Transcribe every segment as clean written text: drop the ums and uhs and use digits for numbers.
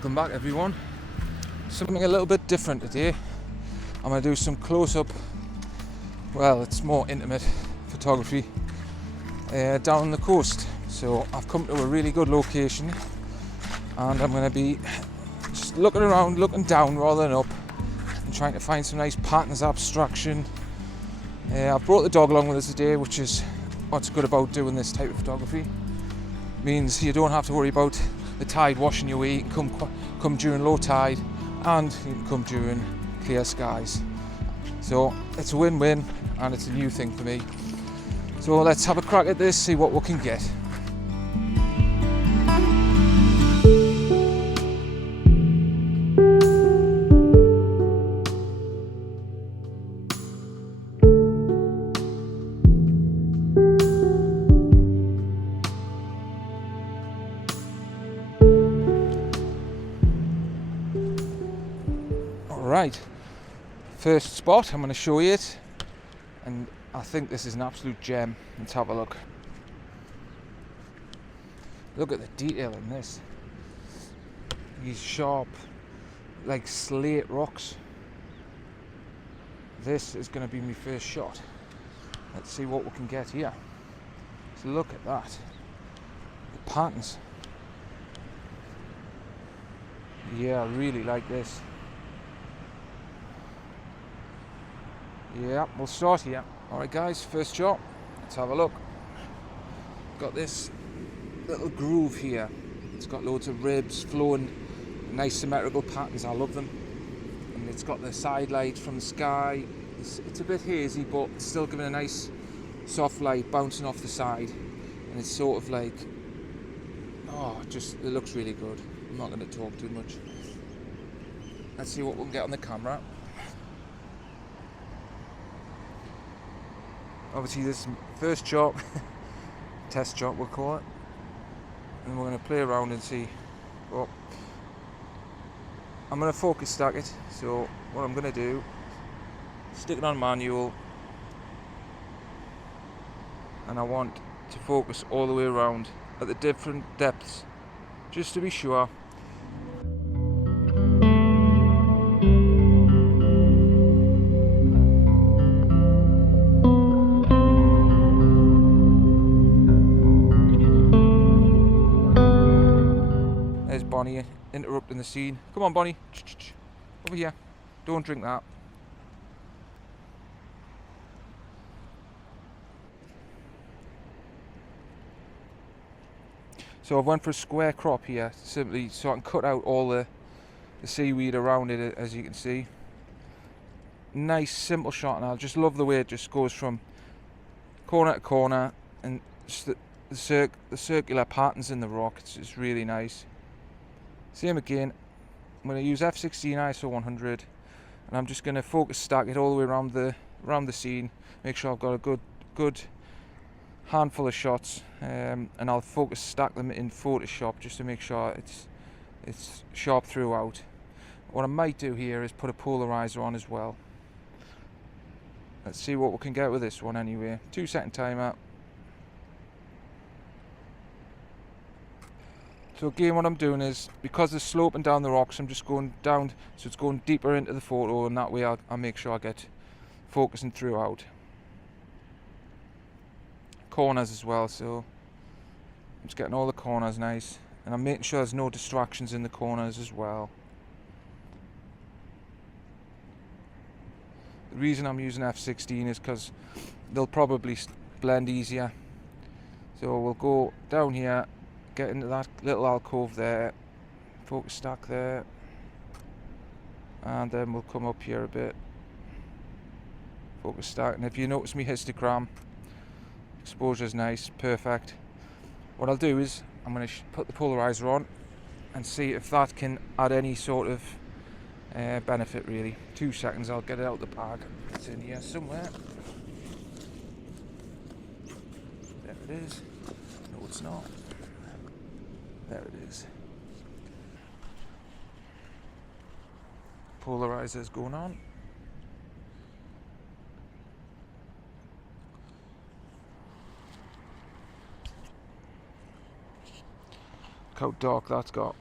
Welcome back everyone. Something a little bit different today. I'm going to do some close-up, well it's more intimate photography down on the coast. So I've come to a really good location and I'm going to be just looking around, looking down rather than up and trying to find some nice patterns, abstraction. I've brought the dog along with us today, which is what's good about doing this type of photography. It means you don't have to worry about the tide washing you away. You can come during low tide and you can come during clear skies. So it's a win-win and it's a new thing for me. So let's have a crack at this, see what we can get. Right, first spot, I'm going to show you it, and I think this is an absolute gem. Let's have a look. Look at the detail in this. These sharp, like slate rocks. This is going to be my first shot. Let's see what we can get here. So look at that. The patterns. Yeah, I really like this. Yeah, we'll start here. Alright guys, first shot. Let's have a look. Got this little groove here. It's got loads of ribs flowing, nice symmetrical patterns. I love them. And it's got the side light from the sky. It's a bit hazy, but it's still giving a nice soft light bouncing off the side. And it's sort of like, it looks really good. I'm not going to talk too much. Let's see what we can get on the camera. Obviously this is first shot, test shot we'll call it, and we're going to play around and see. Well, I'm going to focus stack it, so what I'm going to do, stick it on manual, and I want to focus all the way around at the different depths, just to be sure. There's Bonnie interrupting the scene. Come on Bonnie, over here, don't drink that. So I've went for a square crop here, simply so I can cut out all the seaweed around it, as you can see. Nice simple shot, and I just love the way it just goes from corner to corner, and just the circular patterns in the rock. It's just really nice. Same again, I'm going to use f16 ISO 100 and I'm just going to focus stack it all the way around the scene, make sure I've got a good handful of shots, and I'll focus stack them in Photoshop just to make sure it's sharp throughout. What I might do here is put a polarizer on as well. Let's see what we can get with this one anyway. 2-second timer. So again, what I'm doing is, because it's sloping down the rocks, I'm just going down, so it's going deeper into the photo, and that way I'll make sure I get focusing throughout. Corners as well, so I'm just getting all the corners nice, and I'm making sure there's no distractions in the corners as well. The reason I'm using f16 is because they'll probably blend easier. So we'll go down here, get into that little alcove there, focus stack there, and then we'll come up here a bit, focus stack. And if you notice me histogram, exposure is nice, perfect. What I'll do is I'm going to put the polarizer on and see if that can add any sort of benefit really. 2 seconds, I'll get it out of the bag. It's in here somewhere. There it is. No, it's not. There it is. Polarizer's going on. Look how dark that's got.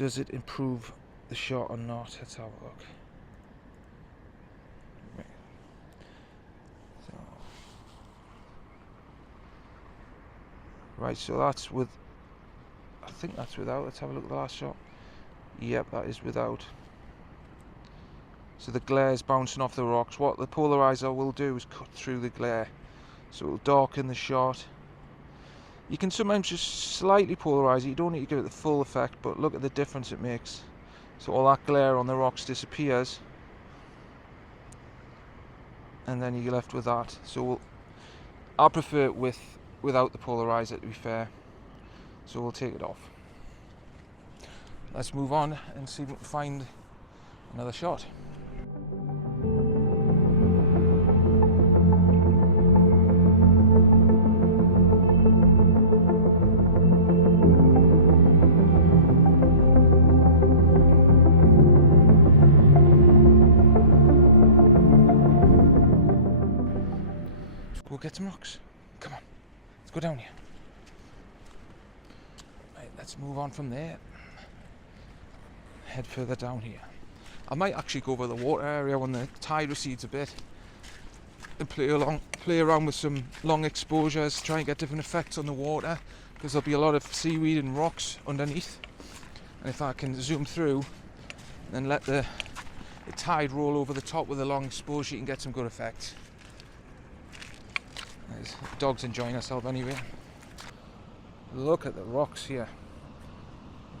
does it improve the shot or not? Let's have a look. Right, so that's with, I think that's without. Let's have a look at the last shot. Yep, that is without. So the glare is bouncing off the rocks. What the polarizer will do is cut through the glare, so it will darken the shot. You can sometimes just slightly polarize it, you don't need to give it the full effect, but look at the difference it makes. So all that glare on the rocks disappears, and then you're left with that. So I prefer it without the polarizer, to be fair. So we'll take it off. Let's move on and see if we can find another shot. Let's go get some rocks. Come on, let's go down here. Right, let's move on from there. Head further down here. I might actually go over the water area when the tide recedes a bit and play around with some long exposures, try and get different effects on the water, because there'll be a lot of seaweed and rocks underneath, and if I can zoom through and let the tide roll over the top with a long exposure, you can get some good effects. The dog's enjoying herself anyway. Look at the rocks here.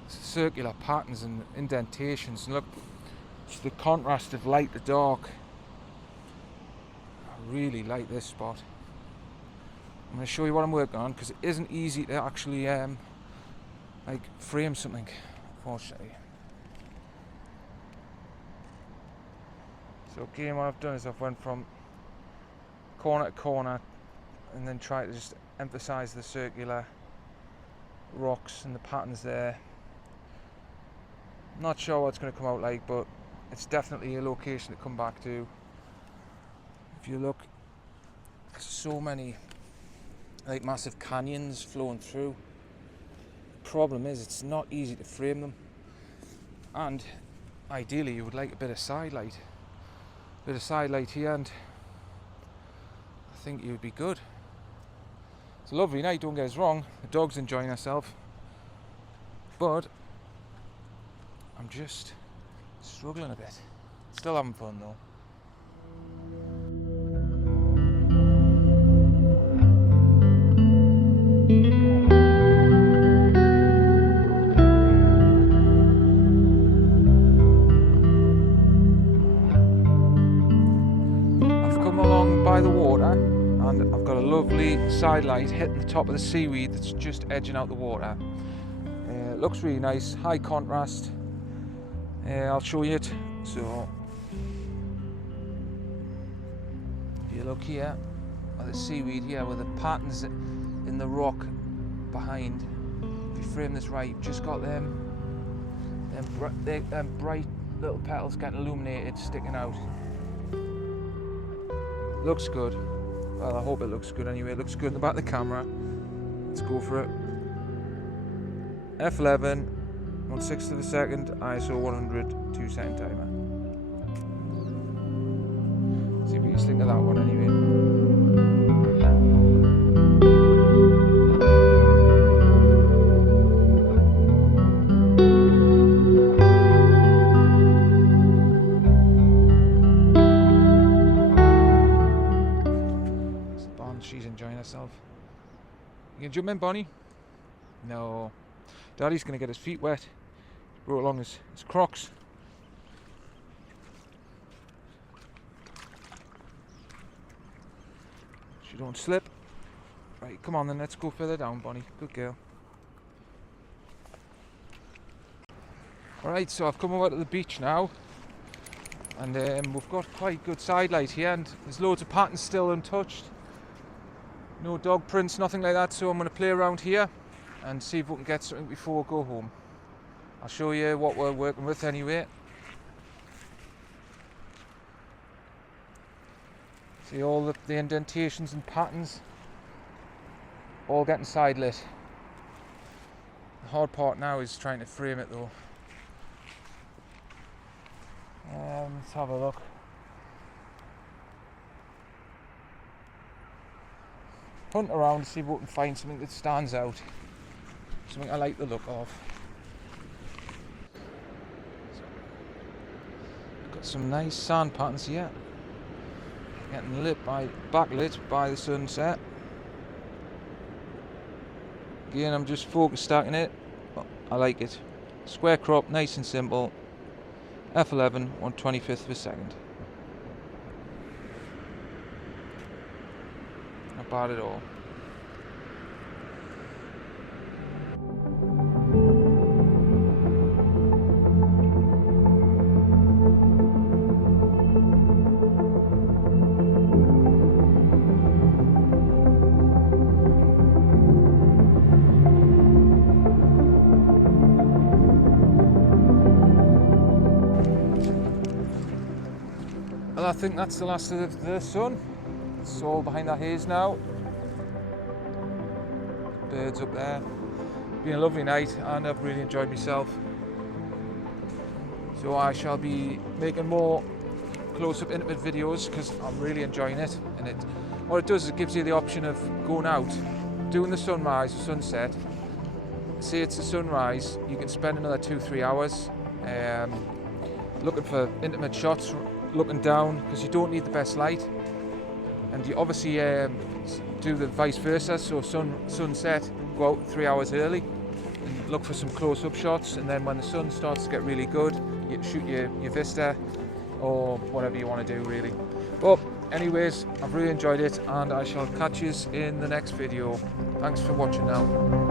Circular patterns and indentations, and look, it's the contrast of light to dark. I really like this spot. I'm going to show you what I'm working on, because it isn't easy to actually like frame something, unfortunately. So again, what I've done is I've went from corner to corner and then tried to just emphasize the circular rocks and the patterns there. Not sure what it's going to come out like, but it's definitely a location to come back to. If you look, there's so many like massive canyons flowing through. The problem is it's not easy to frame them, and ideally you would like a bit of side light. Here, and I think you would be good. It's a lovely night, don't get us wrong. The dog's enjoying herself, but I'm just struggling a bit. Still having fun though. I've come along by the water and I've got a lovely side light hitting the top of the seaweed that's just edging out the water. It looks really nice, high contrast. I'll show you it. So if you look here at the seaweed here with the patterns in the rock behind, if you frame this right, you've just got them bright little petals getting illuminated, sticking out. Looks good. Well, I hope it looks good anyway. It looks good in the back of the camera. Let's go for it. F11, 1/6 of a second, ISO 100, 2-second timer. See what you think of that one anyway. She's enjoying herself. You gonna jump in, Bonnie? No. Daddy's gonna get his feet wet. Brought along his Crocs. She don't slip. Right, come on then, let's go further down, Bonnie. Good girl. Alright, so I've come over to the beach now, and we've got quite good side light here, and there's loads of patterns still untouched. No dog prints, nothing like that, so I'm going to play around here and see if we can get something before we go home. I'll show you what we're working with anyway. See all the indentations and patterns all getting side lit. The hard part now is trying to frame it though. Let's have a look. Hunt around, see if we can find something that stands out. Something I like the look of. Got some nice sand patterns here. Getting backlit by the sunset. Again, I'm just focus stacking it. Oh, I like it. Square crop, nice and simple. F11, 1/25th of a second. Not bad at all. Well, I think that's the last of the sun. It's all behind that haze now. Birds up there. Been a lovely night and I've really enjoyed myself. So I shall be making more close-up intimate videos because I'm really enjoying it. And what it does is it gives you the option of going out, doing the sunrise, the sunset. Say it's a sunrise, you can spend another 2-3 hours looking for intimate shots, looking down, because you don't need the best light, and you obviously do the vice versa, so sunset, go out 3 hours early and look for some close-up shots, and then when the sun starts to get really good, you shoot your vista or whatever you want to do really. But anyways, I've really enjoyed it and I shall catch you in the next video. Thanks for watching now.